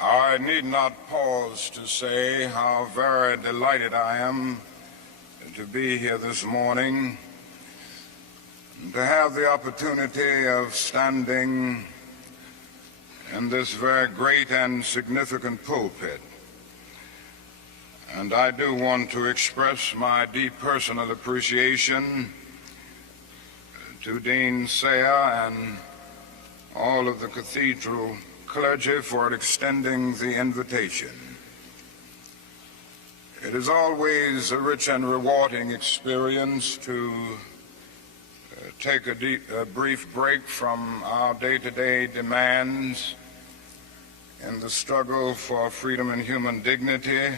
I need not pause to say how very delighted I am to be here this morning, to have the opportunity of standing in this very great and significant pulpit. And I do want to express my deep personal appreciation to Dean Sayer and all of the cathedral clergy for extending the invitation. It is always a rich and rewarding experience to take a brief break from our day-to-day demands in the struggle for freedom and human dignity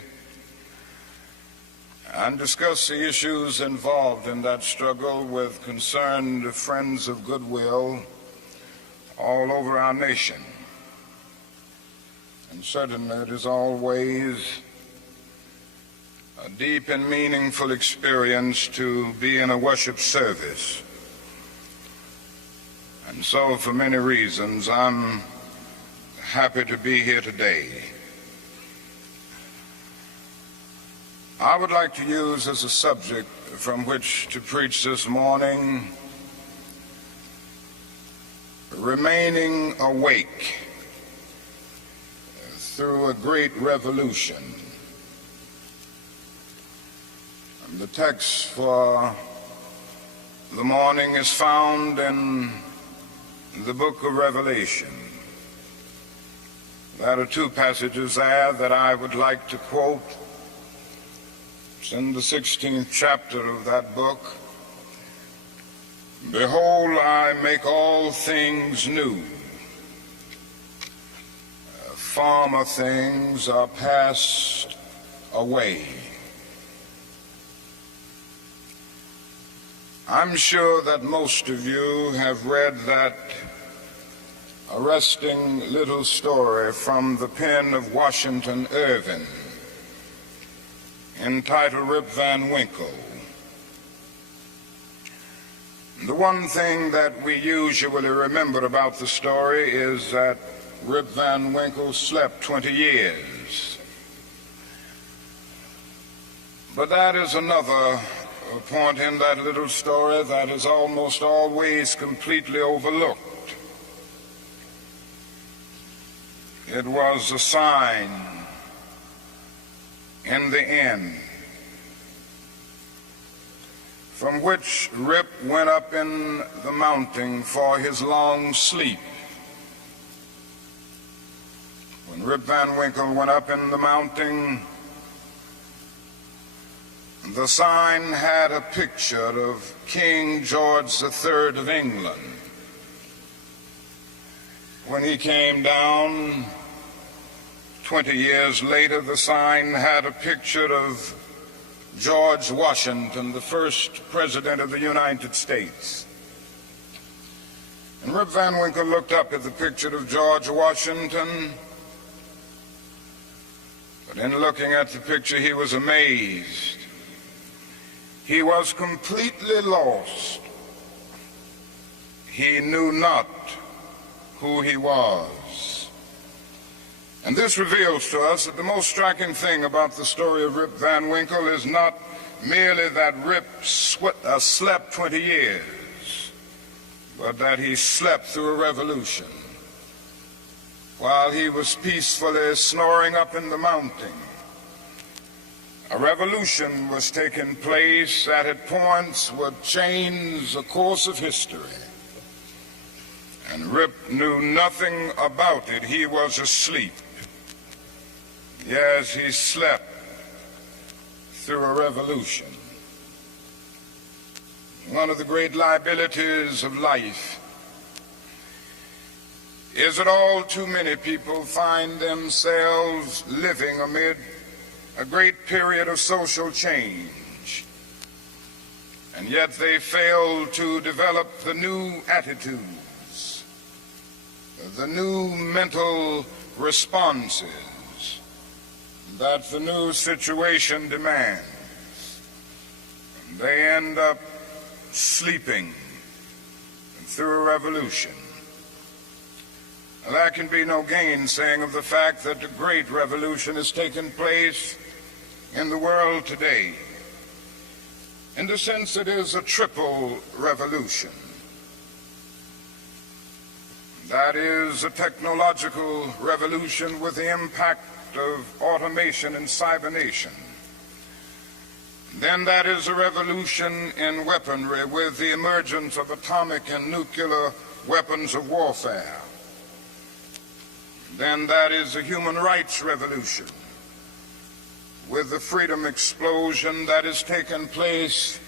and discuss the issues involved in that struggle with concerned friends of goodwill all over our nation. And certainly it is always a deep and meaningful experience to be in a worship service. And so for many reasons, I'm happy to be here today. I would like to use as a subject from which to preach this morning, remaining awake through a great revolution. And the text for the morning is found in the book of Revelation. There are two passages there that I would like to quote. It's in the 16th chapter of that book. Behold, I make all things new. Former things are passed away. I'm sure that most of you have read that arresting little story from the pen of Washington Irving entitled Rip Van Winkle. The one thing that we usually remember about the story is that Rip Van Winkle slept 20 years. But that is another point in that little story that is almost always completely overlooked. It was a sign in the end from which Rip went up in the mountain for his long sleep. When Rip Van Winkle went up in the mountain, the sign had a picture of King George III of England. When he came down 20 years later, the sign had a picture of George Washington, the first president of the United States. And Rip Van Winkle looked up at the picture of George Washington, but in looking at the picture, he was amazed. He was completely lost. He knew not who he was. And this reveals to us that the most striking thing about the story of Rip Van Winkle is not merely that Rip slept 20 years, but that he slept through a revolution. While he was peacefully snoring up in the mountain, a revolution was taking place that at points would change the course of history. And Rip knew nothing about it. He was asleep. Yes, he slept through a revolution. One of the great liabilities of life is that all too many people find themselves living amid a great period of social change, and yet they fail to develop the new attitudes, the new mental responses that the new situation demands. They end up sleeping through a revolution. there can be no gainsaying of the fact that a great revolution has taken place in the world today. In the sense, it is a triple revolution. That is a technological revolution with the impact of automation and cybernation. Then that is a revolution in weaponry with the emergence of atomic and nuclear weapons of warfare. Then that is a human rights revolution with the freedom explosion that has taken place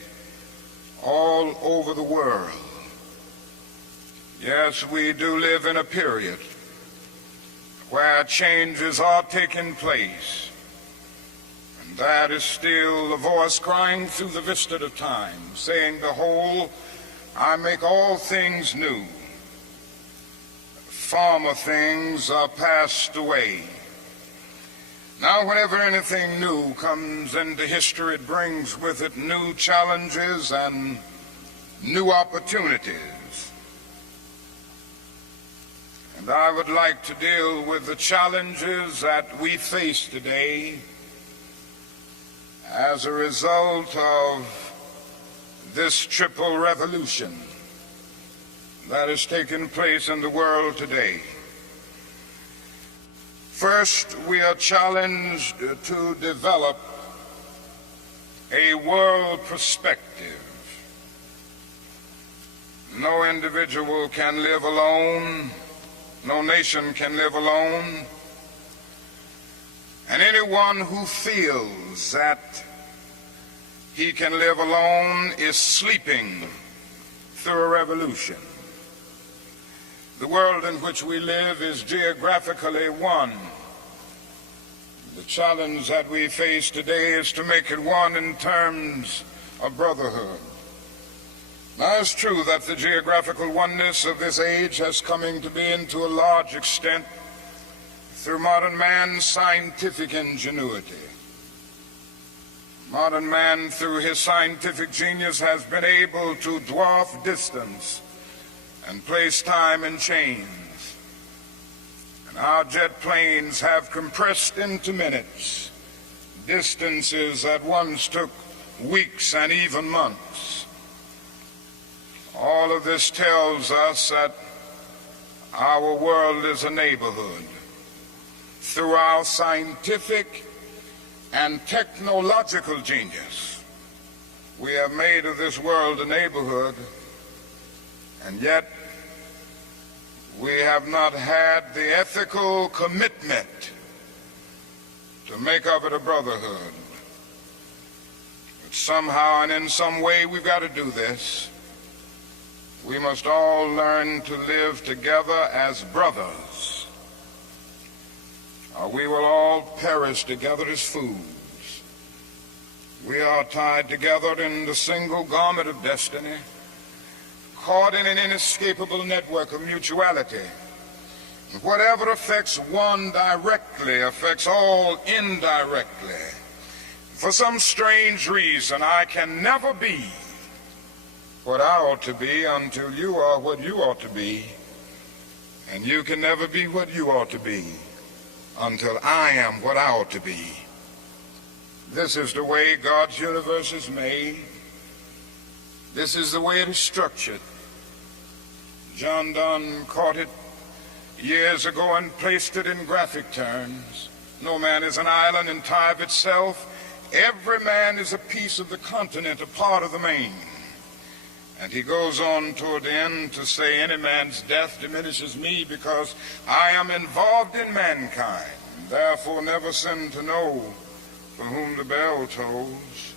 all over the world. Yes, we do live in a period where changes are taking place. And that is still a voice crying through the vista of time, saying, "Behold, I make all things new. Former things are passed away." Now, whenever anything new comes into history, it brings with it new challenges and new opportunities. And I would like to deal with the challenges that we face today as a result of this triple revolution that has taken place in the world today. First, we are challenged to develop a world perspective. No individual can live alone. No nation can live alone. And anyone who feels that he can live alone is sleeping through a revolution. The world in which we live is geographically one. The challenge that we face today is to make it one in terms of brotherhood. Now, it's true that the geographical oneness of this age has come to be to a large extent through modern man's scientific ingenuity. Modern man, through his scientific genius, has been able to dwarf distance and place time in chains. And our jet planes have compressed into minutes distances that once took weeks and even months. All of this tells us that our world is a neighborhood. Through our scientific and technological genius, we have made of this world a neighborhood, and yet we have not had the ethical commitment to make of it a brotherhood. But somehow and in some way we've got to do this. We must all learn to live together as brothers, or we will all perish together as fools. We are tied together in the single garment of destiny, caught in an inescapable network of mutuality. Whatever affects one directly affects all indirectly. For some strange reason, I can never be what I ought to be until you are what you ought to be, and you can never be what you ought to be until I am what I ought to be. This is the way God's universe is made. This is the way it is structured. John Donne caught it years ago and placed it in graphic terms. No man is an island entire of itself. Every man is a piece of the continent, a part of the main. And he goes on toward the end to say, any man's death diminishes me because I am involved in mankind. Therefore never sin to know for whom the bell tolls.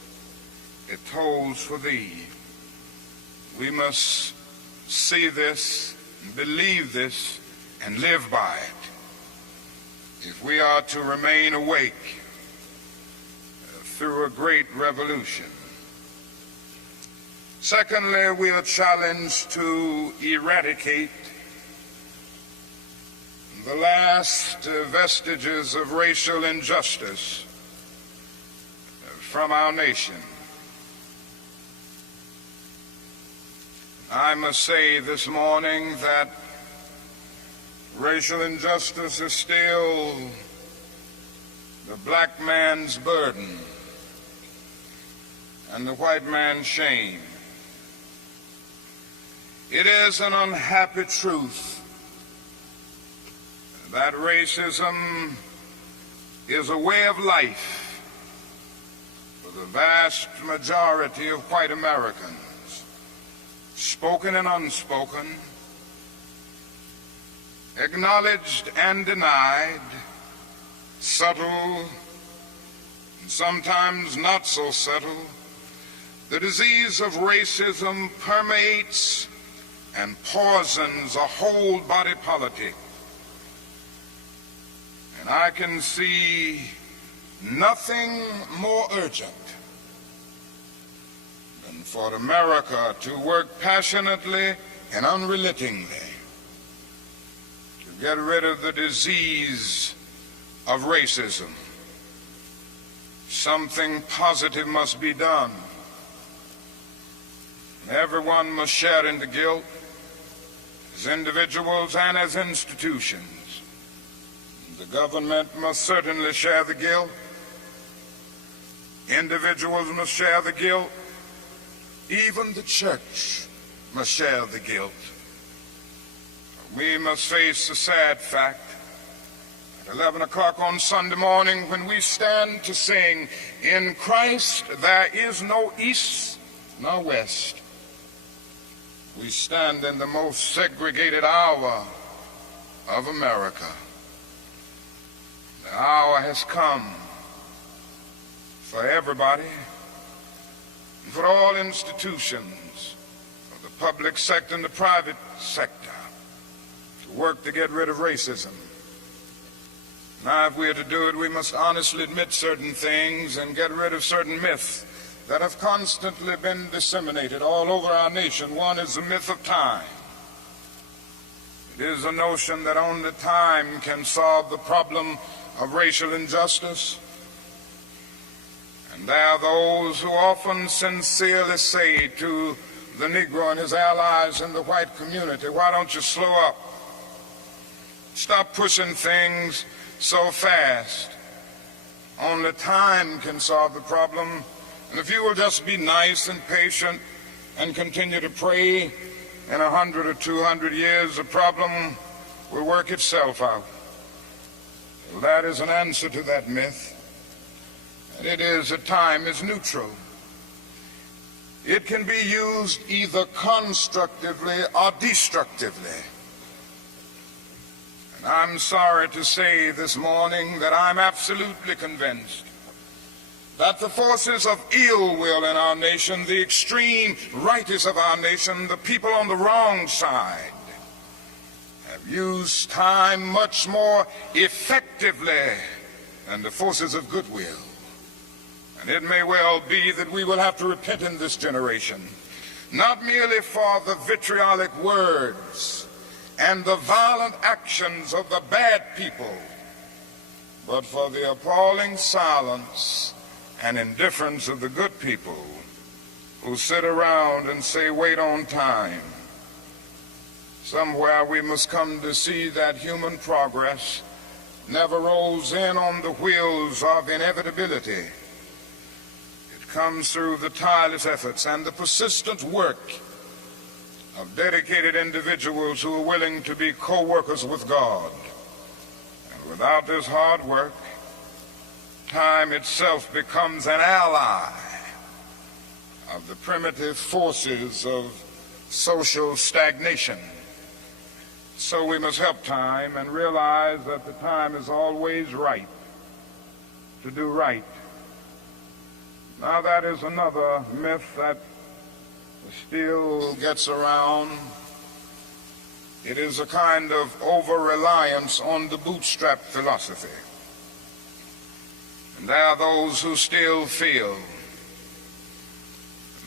It tolls for thee. We must see this, believe this, and live by it if we are to remain awake through a great revolution. Secondly, we are challenged to eradicate the last vestiges of racial injustice from our nation. I must say this morning that Racial injustice is still the black man's burden and the white man's shame. It is an unhappy truth that racism is a way of life for the vast majority of white Americans, spoken and unspoken, acknowledged and denied, subtle and sometimes not so subtle. The disease of racism permeates and poisons a whole body politic. And I can see nothing more urgent than for America to work passionately and unrelentingly to get rid of the disease of racism. Something positive must be done. Everyone must share in the guilt, as individuals and as institutions. The government must certainly share the guilt. Individuals must share the guilt. Even the church must share the guilt. We must face the sad fact at 11 o'clock on Sunday morning when we stand to sing, "In Christ there is no east nor west." We stand in the most segregated hour of America. The hour has come for everybody, and for all institutions, of the public sector and the private sector, to work to get rid of racism. Now, if we are to do it, we must honestly admit certain things and get rid of certain myths that have constantly been disseminated all over our nation. One is the myth of time. It is a notion that only time can solve the problem of racial injustice. And there are those who often sincerely say to the Negro and his allies in the white community, "Why don't you slow up? Stop pushing things so fast. Only time can solve the problem. And if you will just be nice and patient and continue to pray, in 100 or 200 years, the problem will work itself out." Well, that is an answer to that myth. And it is that time is neutral. It can be used either constructively or destructively. And I'm sorry to say this morning that I'm absolutely convinced that the forces of ill will in our nation, the extreme rightists of our nation, the people on the wrong side, have used time much more effectively than the forces of goodwill. And it may well be that we will have to repent in this generation, not merely for the vitriolic words and the violent actions of the bad people, but for the appalling silence and indifference of the good people who sit around and say, "Wait on time." Somewhere we must come to see that human progress never rolls in on the wheels of inevitability. It comes through the tireless efforts and the persistent work of dedicated individuals who are willing to be co-workers with God. And without this hard work, time itself becomes an ally of the primitive forces of social stagnation. So we must help time and realize that the time is always right to do right. Now, that is another myth that still gets around. It is a kind of over-reliance on the bootstrap philosophy. And there are those who still feel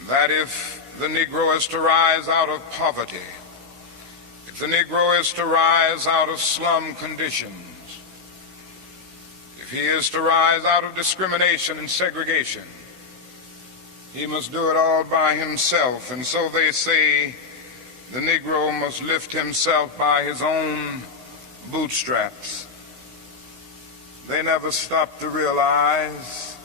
that if the Negro is to rise out of poverty, if the Negro is to rise out of slum conditions, if he is to rise out of discrimination and segregation, he must do it all by himself. And so they say the Negro must lift himself by his own bootstraps. They never stop to realize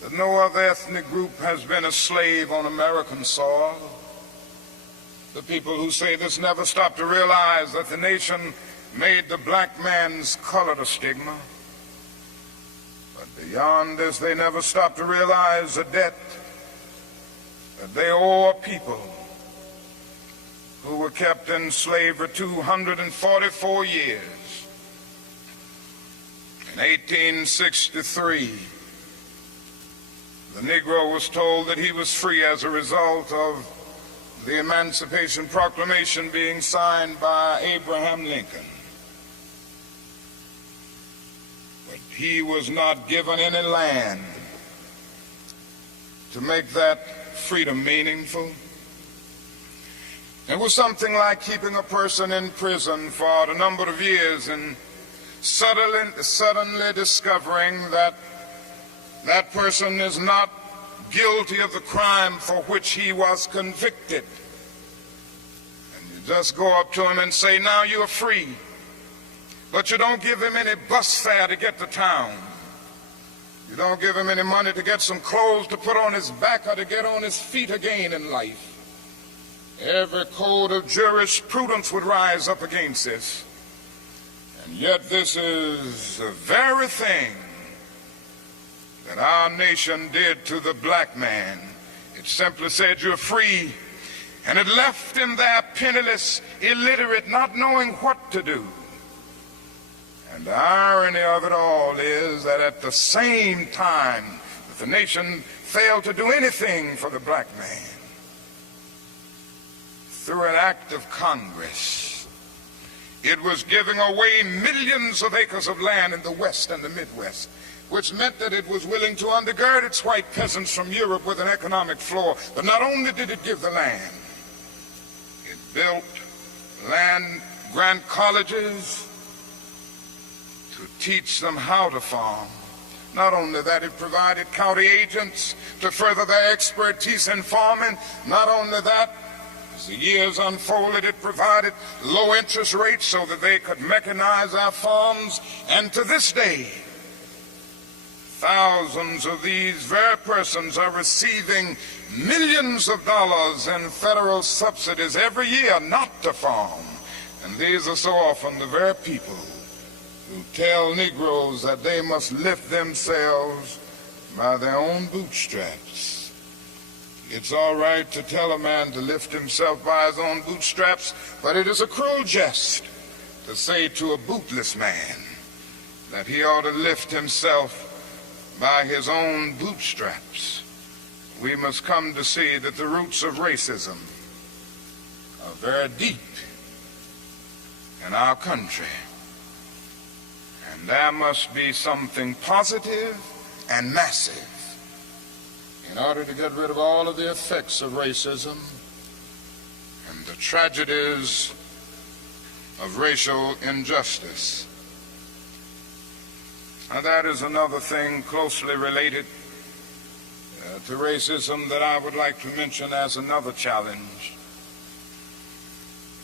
that no other ethnic group has been a slave on American soil. The people who say this never stop to realize that the nation made the black man's color a stigma. But beyond this, they never stop to realize the debt that they owe a people who were kept in slavery 244 years. In 1863, the Negro was told that he was free as a result of the Emancipation Proclamation being signed by Abraham Lincoln. But he was not given any land to make that freedom meaningful. It was something like keeping a person in prison for a number of years and suddenly discovering that that person is not guilty of the crime for which he was convicted. And you just go up to him and say, now you're free. But you don't give him any bus fare to get to town. You don't give him any money to get some clothes to put on his back or to get on his feet again in life. Every code of jurisprudence would rise up against this. And yet this is the very thing that our nation did to the black man. It simply said, you're free, and it left him there penniless, illiterate, not knowing what to do. And the irony of it all is that at the same time that the nation failed to do anything for the black man, through an act of Congress, it was giving away millions of acres of land in the West and the Midwest, which meant that it was willing to undergird its white peasants from Europe with an economic floor. But not only did it give the land, it built land-grant colleges to teach them how to farm. Not only that, it provided county agents to further their expertise in farming. Not only that, as the years unfolded, it provided low interest rates so that they could mechanize our farms. And to this day, thousands of these very persons are receiving millions of dollars in federal subsidies every year not to farm. And these are so often the very people who tell Negroes that they must lift themselves by their own bootstraps. It's all right to tell a man to lift himself by his own bootstraps, but it is a cruel jest to say to a bootless man that he ought to lift himself by his own bootstraps. We must come to see that the roots of racism are very deep in our country. And there must be something positive and massive in order to get rid of all of the effects of racism and the tragedies of racial injustice. Now, that is another thing closely related to racism that I would like to mention as another challenge.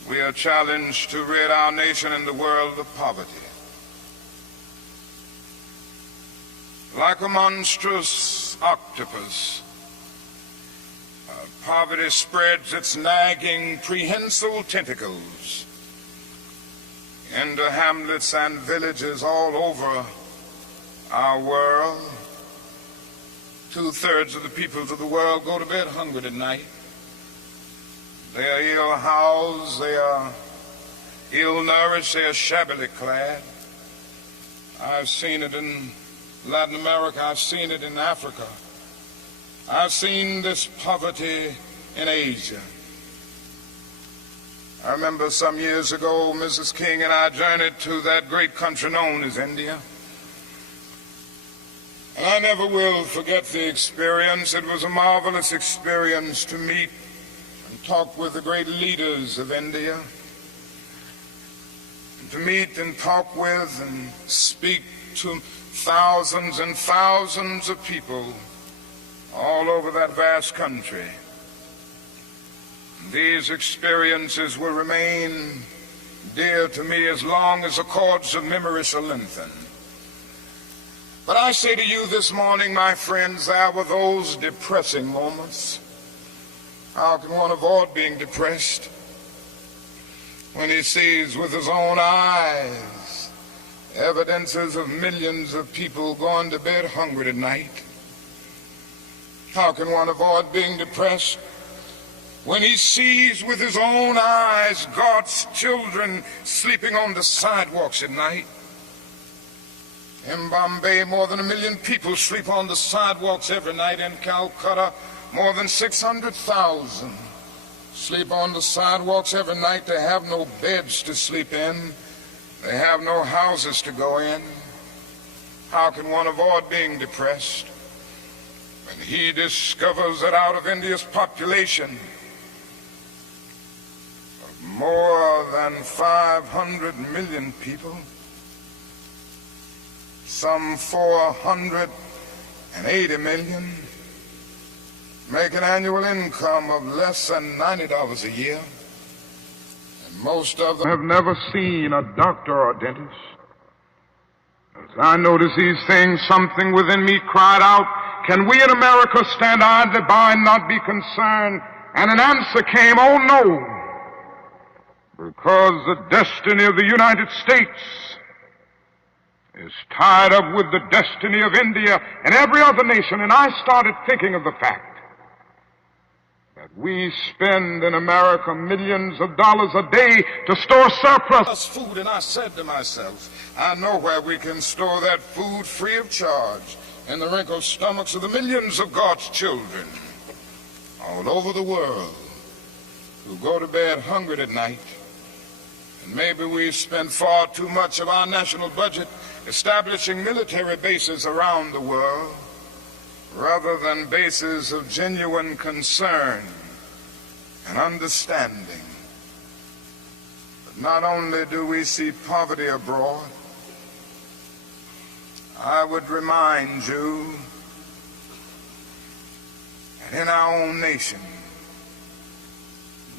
We are challenged to rid our nation and the world of poverty. Like a monstrous octopus, poverty spreads its nagging, prehensile tentacles into hamlets and villages all over our world. 2/3 of the peoples of the world go to bed hungry at night. They are ill-housed, they are ill-nourished, they are shabbily clad. I've seen it in Latin America, I've seen it in Africa. I've seen this poverty in Asia. I remember some years ago, Mrs. King and I journeyed to that great country known as India. And I never will forget the experience. It was a marvelous experience to meet and talk with the great leaders of India. And to meet and talk with and speak to thousands and thousands of people all over that vast country. These experiences will remain dear to me as long as the cords of memory shall lengthen. But I say to you this morning, my friends, there were those depressing moments. How can one avoid being depressed when he sees with his own eyes evidences of millions of people going to bed hungry tonight? How can one avoid being depressed when he sees with his own eyes God's children sleeping on the sidewalks at night? In Bombay, more than 1 million people sleep on the sidewalks every night. In Calcutta, more than 600,000 sleep on the sidewalks every night. They have no beds to sleep in. They have no houses to go in. How can one avoid being depressed when he discovers that out of India's population of more than 500 million people, some 480 million make an annual income of less than $90 a year, and most of them have never seen a doctor or dentist. As I noticed these things, something within me cried out, can we in America stand idly by and not be concerned? And an answer came, oh no, because the destiny of the United States is tied up with the destiny of India and every other nation. And I started thinking of the fact that we spend in America millions of dollars a day to store surplus food. And I said to myself, I know where we can store that food free of charge, in the wrinkled stomachs of the millions of God's children all over the world who go to bed hungry at night. And maybe we spend far too much of our national budget establishing military bases around the world rather than bases of genuine concern and understanding. But not only do we see poverty abroad, I would remind you that in our own nation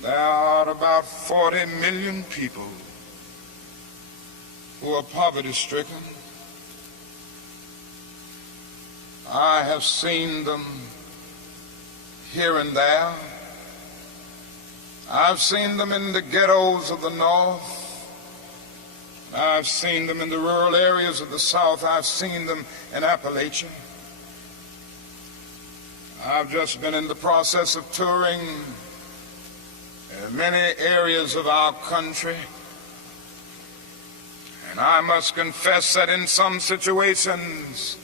there are about 40 million people who are poverty-stricken. I have seen them here and there. I've seen them in the ghettos of the North. I've seen them in the rural areas of the South. I've seen them in Appalachia. I've just been in the process of touring many areas of our country. And I must confess that in some situations,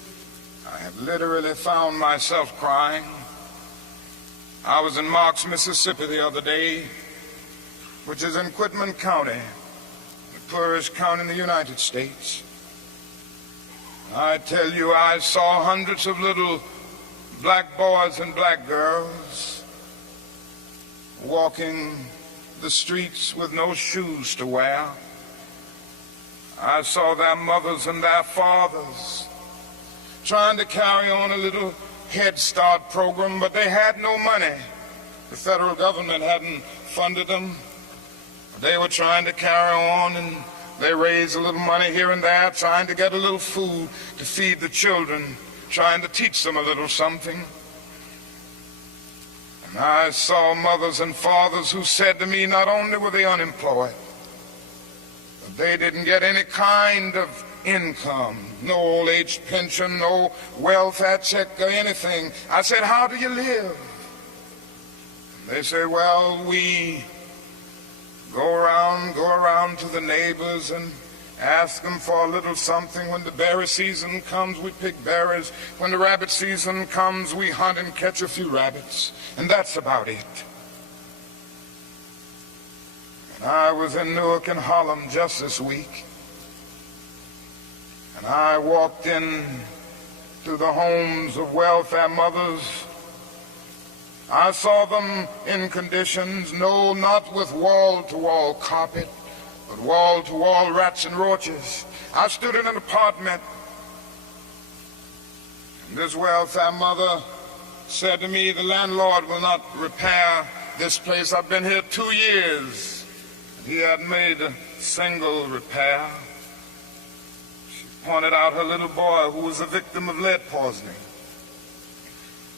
I have literally found myself crying. I was in Marks, Mississippi the other day, which is in Quitman County, the poorest county in the United States. I tell you, I saw hundreds of little black boys and black girls walking the streets with no shoes to wear. I saw their mothers and their fathers trying to carry on a little Head Start program, but they had no money. The federal government hadn't funded them. They were trying to carry on, and they raised a little money here and there, trying to get a little food to feed the children, trying to teach them a little something. And I saw mothers and fathers who said to me, not only were they unemployed, but they didn't get any kind of income, no old age pension, no welfare check or anything. I said, how do you live? And they say, well, we go around to the neighbors and ask them for a little something. When the berry season comes, we pick berries. When the rabbit season comes, we hunt and catch a few rabbits. And that's about it. And I was in Newark and Harlem just this week. And I walked in to the homes of welfare mothers. I saw them in conditions, no, not with wall-to-wall carpet, but wall-to-wall rats and roaches. I stood in an apartment, and this welfare mother said to me, the landlord will not repair this place. I've been here 2 years. He had made single repair. She pointed out her little boy who was a victim of lead poisoning.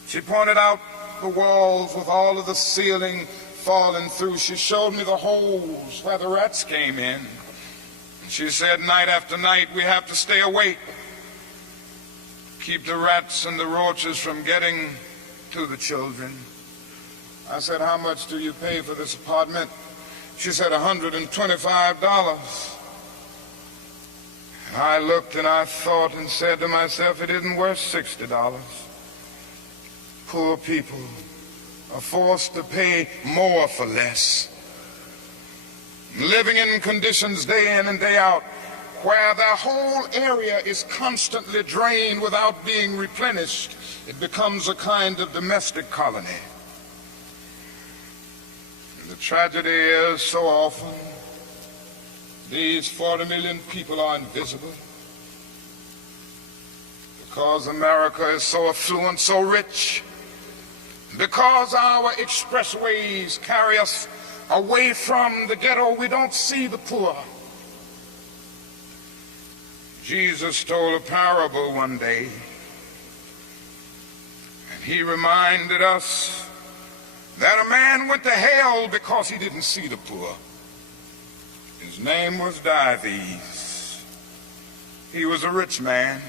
She pointed out the walls with all of the ceiling falling through. She showed me the holes where the rats came in. She said, night after night, we have to stay awake, keep the rats and the roaches from getting to the children. I said, how much do you pay for this apartment? She said, $125. And I looked and I thought and said to myself, it isn't worth $60. Poor people are forced to pay more for less, living in conditions day in and day out where their whole area is constantly drained without being replenished. It becomes a kind of domestic colony. And the tragedy is so often these 40 million people are invisible because America is so affluent, so rich, because our expressways carry us away from the ghetto. We don't see the poor. Jesus told a parable one day, and he reminded us that a man went to hell because he didn't see the poor. His name was Dives. He was a rich man.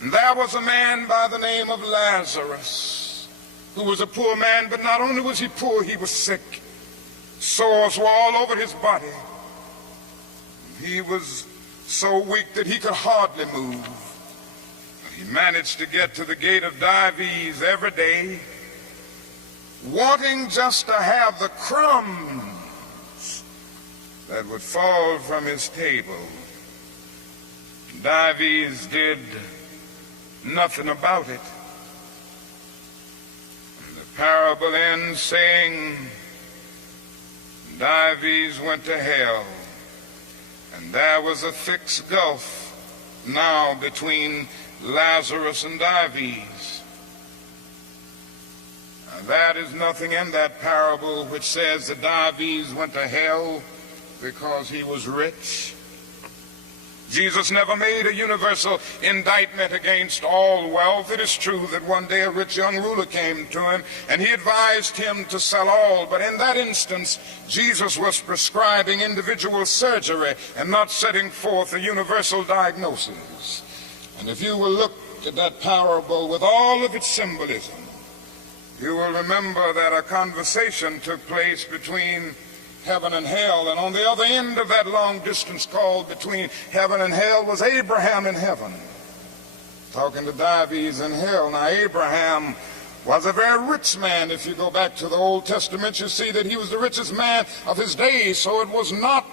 And there was a man by the name of Lazarus, who was a poor man, but not only was he poor, he was sick. Sores were all over his body. He was so weak that he could hardly move. But he managed to get to the gate of Dives every day, wanting just to have the crumbs that would fall from his table. Dives did nothing about it. And the parable ends saying, Dives went to hell, and there was a fixed gulf now between Lazarus and Dives. Now, that is nothing in that parable which says that Dives went to hell because he was rich. Jesus never made a universal indictment against all wealth. It is true that one day a rich young ruler came to him and he advised him to sell all, but in that instance Jesus was prescribing individual surgery and not setting forth a universal diagnosis. And if you will look at that parable with all of its symbolism, you will remember that a conversation took place between heaven and hell, and on the other end of that long distance call between heaven and hell was Abraham in heaven talking to Dives in hell. Now Abraham was a very rich man. If you go back to the Old Testament, you see that he was the richest man of his days. So it was not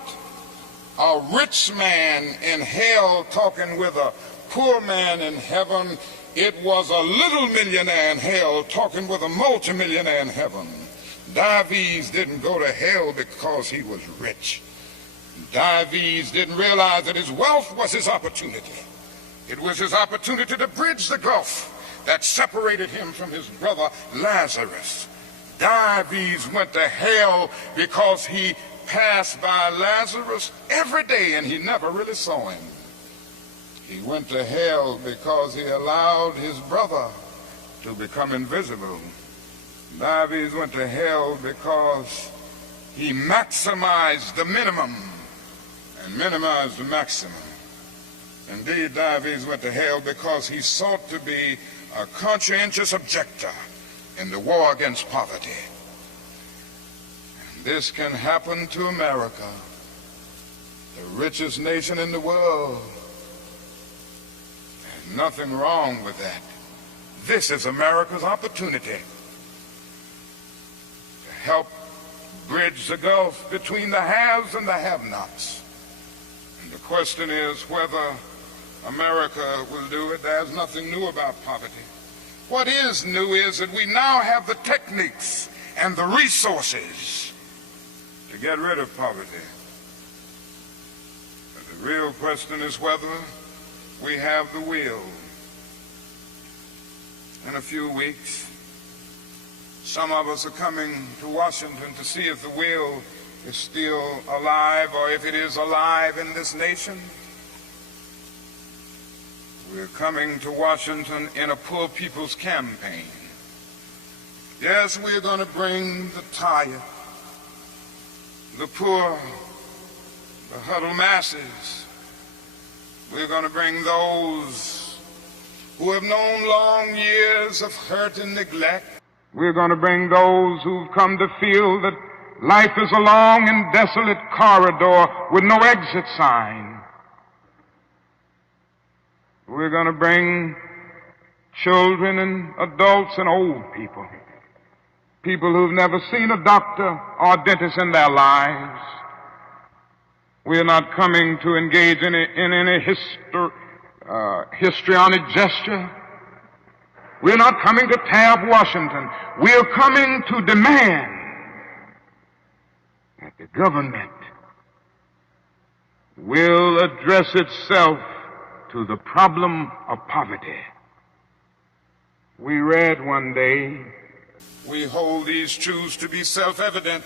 a rich man in hell talking with a poor man in heaven. It was a little millionaire in hell talking with a multimillionaire in heaven. Dives didn't go to hell because he was rich. Dives didn't realize that his wealth was his opportunity. It was his opportunity to bridge the gulf that separated him from his brother Lazarus. Dives went to hell because he passed by Lazarus every day and he never really saw him. He went to hell because he allowed his brother to become invisible. Dives went to hell because he maximized the minimum and minimized the maximum. Indeed, Dives went to hell because he sought to be a conscientious objector in the war against poverty. And this can happen to America, the richest nation in the world. There's nothing wrong with that. This is America's opportunity help bridge the gulf between the haves and the have-nots. And the question is whether America will do it. There's nothing new about poverty. What is new is that we now have the techniques and the resources to get rid of poverty. But the real question is whether we have the will. In a few weeks, some of us are coming to Washington to see if the will is still alive, or if it is alive in this nation. We're coming to Washington in a poor people's campaign. Yes, we're going to bring the tired, the poor, the huddled masses. We're going to bring those who have known long years of hurt and neglect. We're going to bring those who've come to feel that life is a long and desolate corridor with no exit sign. We're going to bring children and adults and old people, people who've never seen a doctor or a dentist in their lives. We're not coming to engage in any histrionic gesture. We're not coming to tear up Washington. We're coming to demand that the government will address itself to the problem of poverty. We read one day, we hold these truths to be self-evident,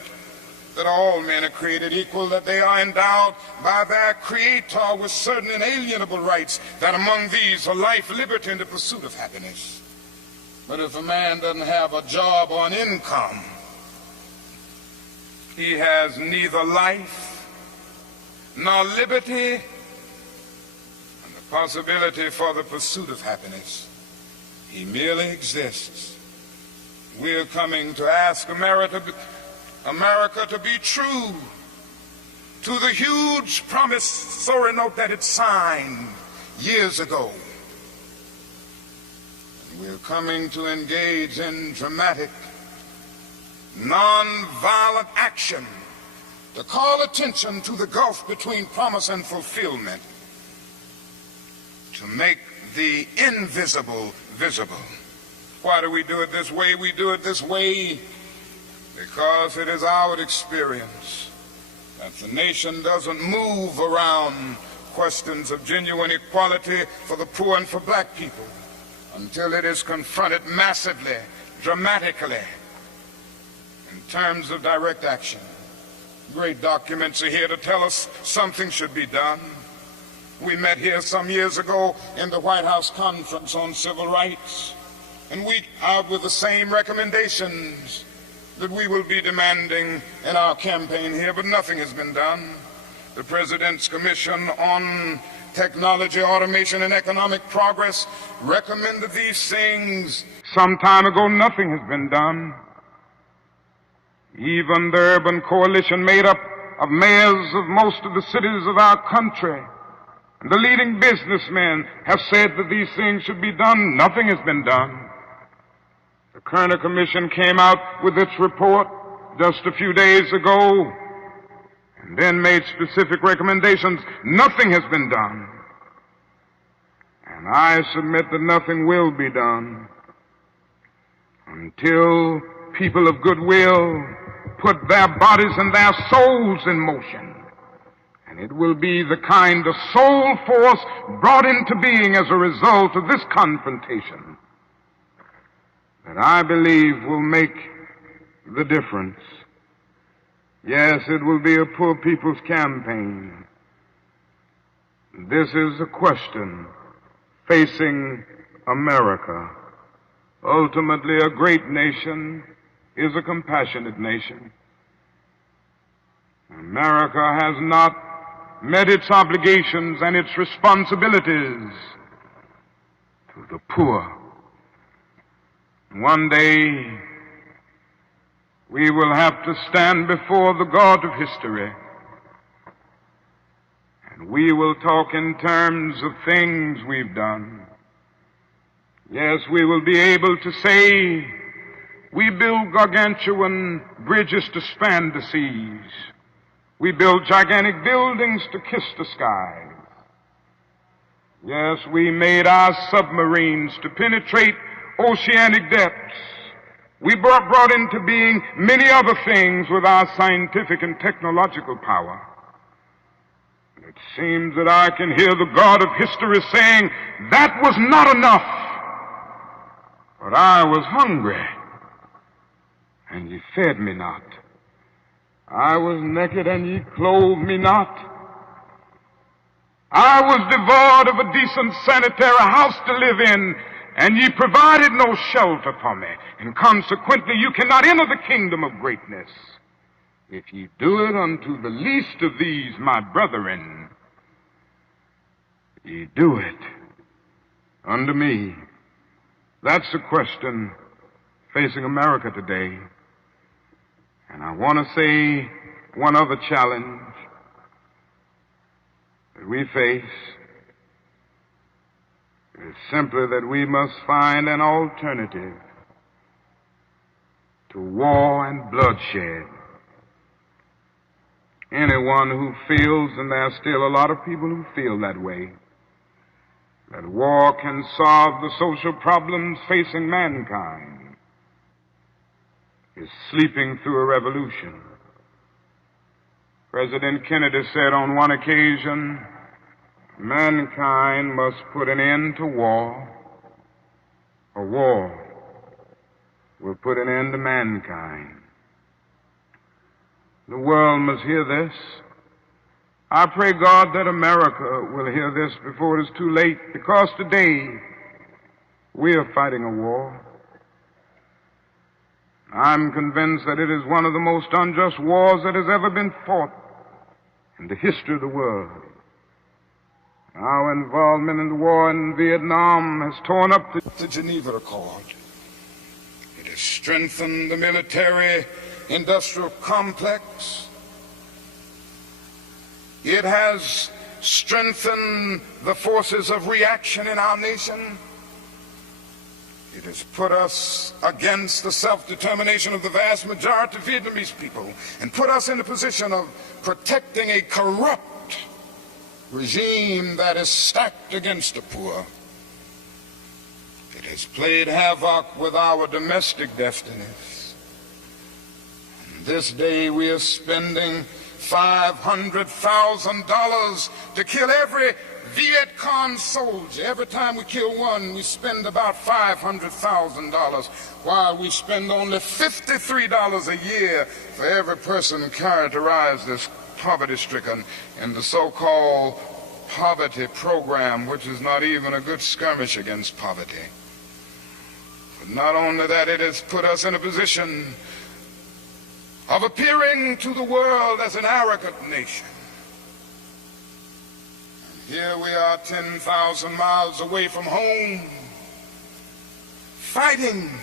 that all men are created equal, that they are endowed by their Creator with certain inalienable rights, that among these are life, liberty, and the pursuit of happiness. But if a man doesn't have a job or an income, he has neither life nor liberty and the possibility for the pursuit of happiness. He merely exists. We're coming to ask America to be true to the huge promissory note that it signed years ago. And we're coming to engage in dramatic, non-violent action to call attention to the gulf between promise and fulfillment, to make the invisible visible. Why do we do it this way? We do it this way because it is our experience that the nation doesn't move around questions of genuine equality for the poor and for black people until it is confronted massively, dramatically, in terms of direct action. Great documents are here to tell us something should be done. We met here some years ago in the White House Conference on Civil Rights, and we out with the same recommendations that we will be demanding in our campaign here, but nothing has been done. The President's Commission on Technology, Automation, and Economic Progress recommended these things some time ago. Nothing has been done. Even the urban coalition made up of mayors of most of the cities of our country and the leading businessmen have said that these things should be done. Nothing has been done. The Kerner Commission came out with its report just a few days ago and then made specific recommendations. Nothing has been done. And I submit that nothing will be done until people of goodwill put their bodies and their souls in motion. And it will be the kind of soul force brought into being as a result of this confrontation that I believe will make the difference. Yes, it will be a poor people's campaign. This is a question facing America. Ultimately, a great nation is a compassionate nation. America has not met its obligations and its responsibilities to the poor. One day, we will have to stand before the God of history, and we will talk in terms of things we've done. Yes, we will be able to say, we build gargantuan bridges to span the seas. We build gigantic buildings to kiss the skies. Yes, we made our submarines to penetrate oceanic depths. We brought into being many other things with our scientific and technological power. It seems that I can hear the God of history saying, that was not enough, but I was hungry, and ye fed me not. I was naked and ye clothed me not. I was devoid of a decent sanitary house to live in, and ye provided no shelter for me. And consequently you cannot enter the kingdom of greatness. If ye do it unto the least of these, my brethren, ye do it unto me. That's the question facing America today. And I want to say one other challenge that we face is simply that we must find an alternative to war and bloodshed. Anyone who feels, and there are still a lot of people who feel that way, that war can solve the social problems facing mankind, is sleeping through a revolution. President Kennedy said on one occasion, mankind must put an end to war, or war will put an end to mankind. The world must hear this. I pray God that America will hear this before it is too late, because today we are fighting a war. I'm convinced that it is one of the most unjust wars that has ever been fought in the history of the world. Our involvement in the war in Vietnam has torn up the Geneva Accord. It has strengthened the military-industrial complex. It has strengthened the forces of reaction in our nation. It has put us against the self-determination of the vast majority of Vietnamese people and put us in the position of protecting a corrupt regime that is stacked against the poor. It has played havoc with our domestic destinies. And this day we are spending $500,000 to kill every Viet Cong soldier. Every time we kill one, we spend about $500,000, while we spend only $53 a year for every person characterized as poverty-stricken in the so-called poverty program, which is not even a good skirmish against poverty. But not only that, it has put us in a position of appearing to the world as an arrogant nation. Here we are 10,000 miles away from home, fighting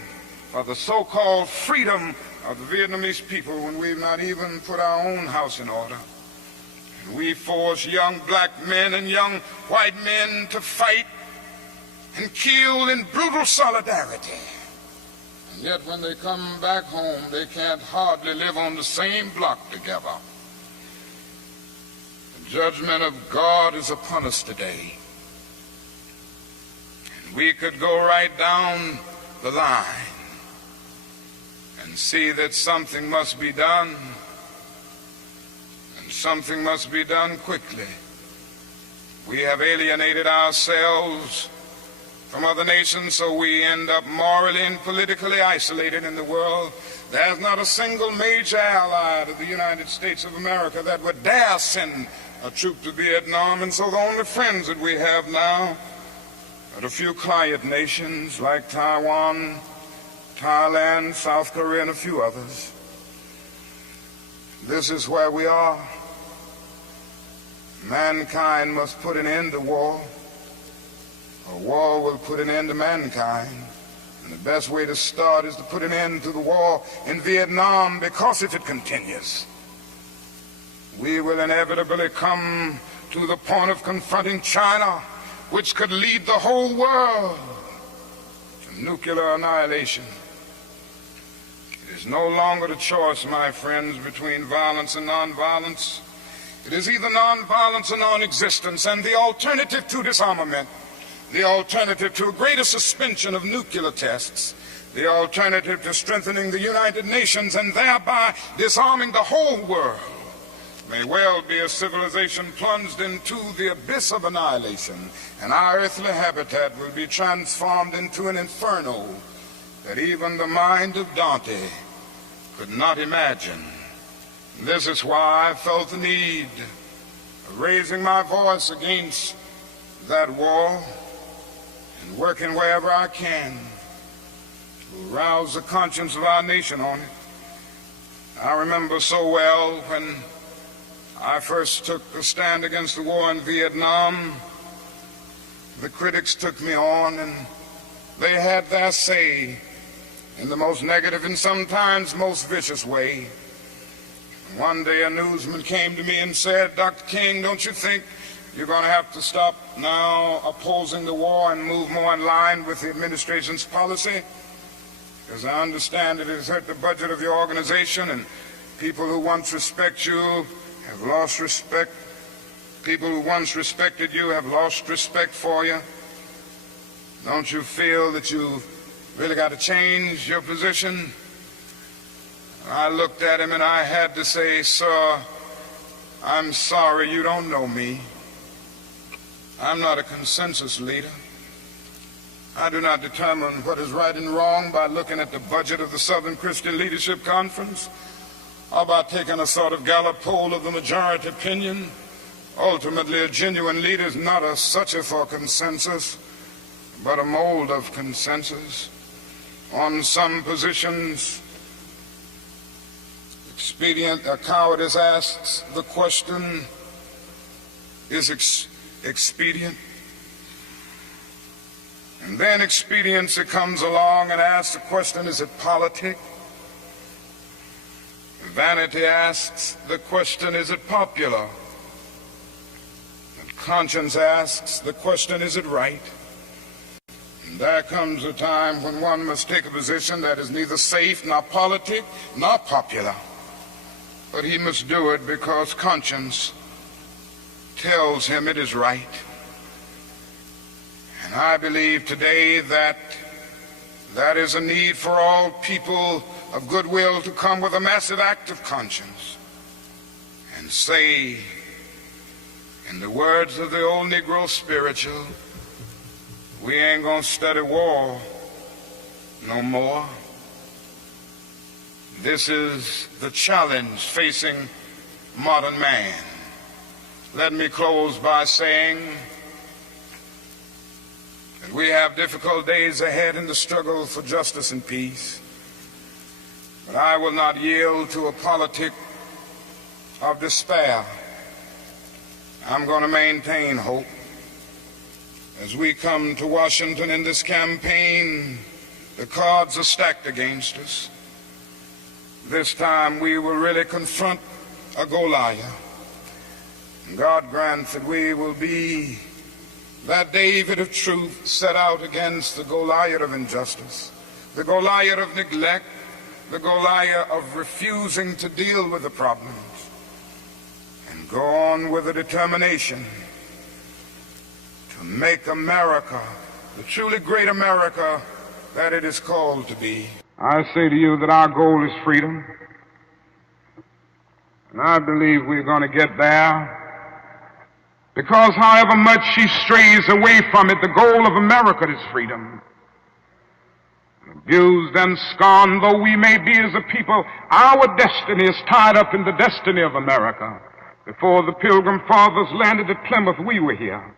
for the so-called freedom of the Vietnamese people when we've not even put our own house in order. And we force young black men and young white men to fight and kill in brutal solidarity. And yet when they come back home, they can't hardly live on the same block together. Judgment of God is upon us today. And we could go right down the line and see that something must be done, and something must be done quickly. We have alienated ourselves from other nations, so we end up morally and politically isolated in the world. There's not a single major ally of the United States of America that would dare send a troop to Vietnam, and so the only friends that we have now are a few quiet nations like Taiwan, Thailand, South Korea, and a few others. This is where we are. Mankind must put an end to war, or war will put an end to mankind. And the best way to start is to put an end to the war in Vietnam, because if it continues, we will inevitably come to the point of confronting China, which could lead the whole world to nuclear annihilation. It is no longer the choice, my friends, between violence and nonviolence. It is either nonviolence or non-existence, and the alternative to disarmament, the alternative to a greater suspension of nuclear tests, the alternative to strengthening the United Nations and thereby disarming the whole world, may well be a civilization plunged into the abyss of annihilation, and our earthly habitat will be transformed into an inferno that even the mind of Dante could not imagine, This is why I felt the need of raising my voice against that war and working wherever I can to arouse the conscience of our nation on it. I remember so well when I first took a stand against the war in Vietnam, the critics took me on and they had their say in the most negative and sometimes most vicious way. One day a newsman came to me and said, "Dr. King, don't you think you're going to have to stop now opposing the war and move more in line with the administration's policy? Because I understand it has hurt the budget of your organization, and people who once respect you have lost respect. People who once respected you have lost respect for you. Don't you feel that you've really got to change your position?" I looked at him and I had to say, "Sir, I'm sorry, you don't know me. I'm not a consensus leader. I do not determine what is right and wrong by looking at the budget of the Southern Christian Leadership Conference or by taking a sort of Gallup poll of the majority opinion. Ultimately, a genuine leader is not a searcher for consensus, but a mold of consensus. On some positions, cowardice asks the question, is expedient? And then expediency comes along and asks the question, is it politic? Vanity asks the question, is it popular? And conscience asks the question, is it right? And there comes a time when one must take a position that is neither safe, nor politic, nor popular. But he must do it because conscience tells him it is right. And I believe today that that is a need for all people of goodwill to come with a massive act of conscience and say, in the words of the old Negro spiritual, we ain't gonna study war no more. This is the challenge facing modern man. Let me close by saying that we have difficult days ahead in the struggle for justice and peace. But I will not yield to a politic of despair. I'm going to maintain hope. As we come to Washington in this campaign, the cards are stacked against us. This time we will really confront a Goliath. And God grant that we will be that David of truth set out against the Goliath of injustice, the Goliath of neglect, the Goliath of refusing to deal with the problems, and go on with a determination to make America the truly great America that it is called to be. I say to you that our goal is freedom, and I believe we're going to get there, because however much she strays away from it, the goal of America is freedom. Abused and scorned though we may be as a people, our destiny is tied up in the destiny of America. Before the Pilgrim Fathers landed at Plymouth, we were here.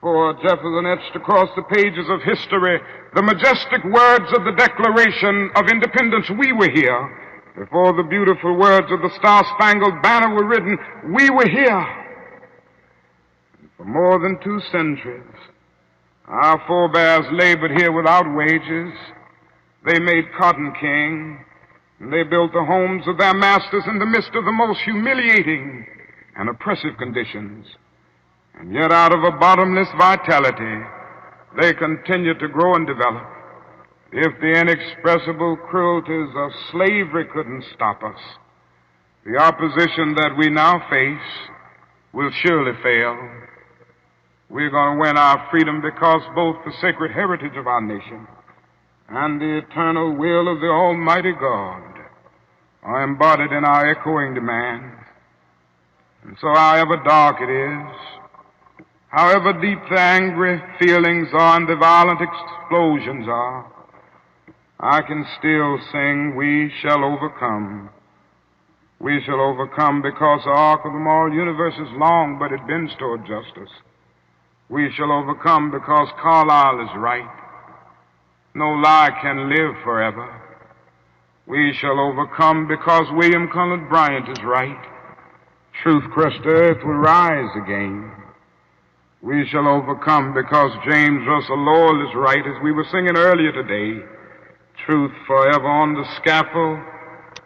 For Jefferson etched across the pages of history the majestic words of the Declaration of Independence, we were here. Before the beautiful words of the Star-Spangled Banner were written, we were here. And for more than 2 centuries, our forebears labored here without wages. They made cotton king, and they built the homes of their masters in the midst of the most humiliating and oppressive conditions. And yet out of a bottomless vitality, they continue to grow and develop. If the inexpressible cruelties of slavery couldn't stop us, the opposition that we now face will surely fail. We're going to win our freedom because both the sacred heritage of our nation and the eternal will of the Almighty God are embodied in our echoing demands. And so however dark it is, however deep the angry feelings are and the violent explosions are, I can still sing, we shall overcome. We shall overcome because the arc of the moral universe is long, but it bends toward justice. We shall overcome because Carlyle is right. No lie can live forever. We shall overcome because William Cullen Bryant is right. Truth-crushed earth will rise again. We shall overcome because James Russell Lowell is right, as we were singing earlier today. Truth forever on the scaffold,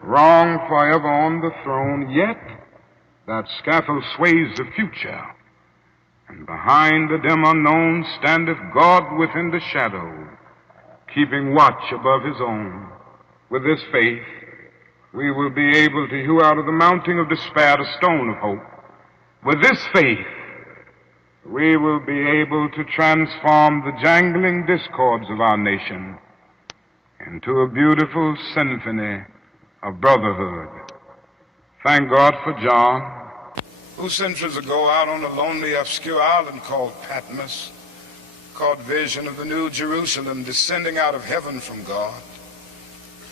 wrong forever on the throne, yet that scaffold sways the future, and behind the dim unknown standeth God within the shadow, keeping watch above his own. With this faith, we will be able to hew out of the mountain of despair a stone of hope. With this faith, we will be able to transform the jangling discords of our nation into a beautiful symphony of brotherhood. Thank God for John, who centuries ago out on a lonely, obscure island called Patmos caught vision of the New Jerusalem descending out of heaven from God,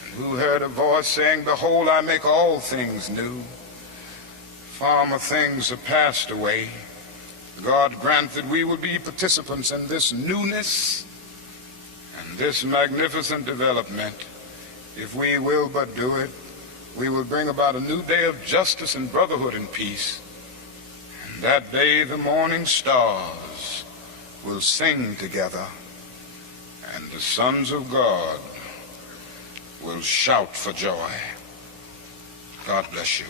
and who heard a voice saying, "Behold, I make all things new. Former things have passed away." God grant that we will be participants in this newness and this magnificent development. If we will but do it, we will bring about a new day of justice and brotherhood and peace. And that day the morning stars will sing together, and the sons of God will shout for joy. God bless you.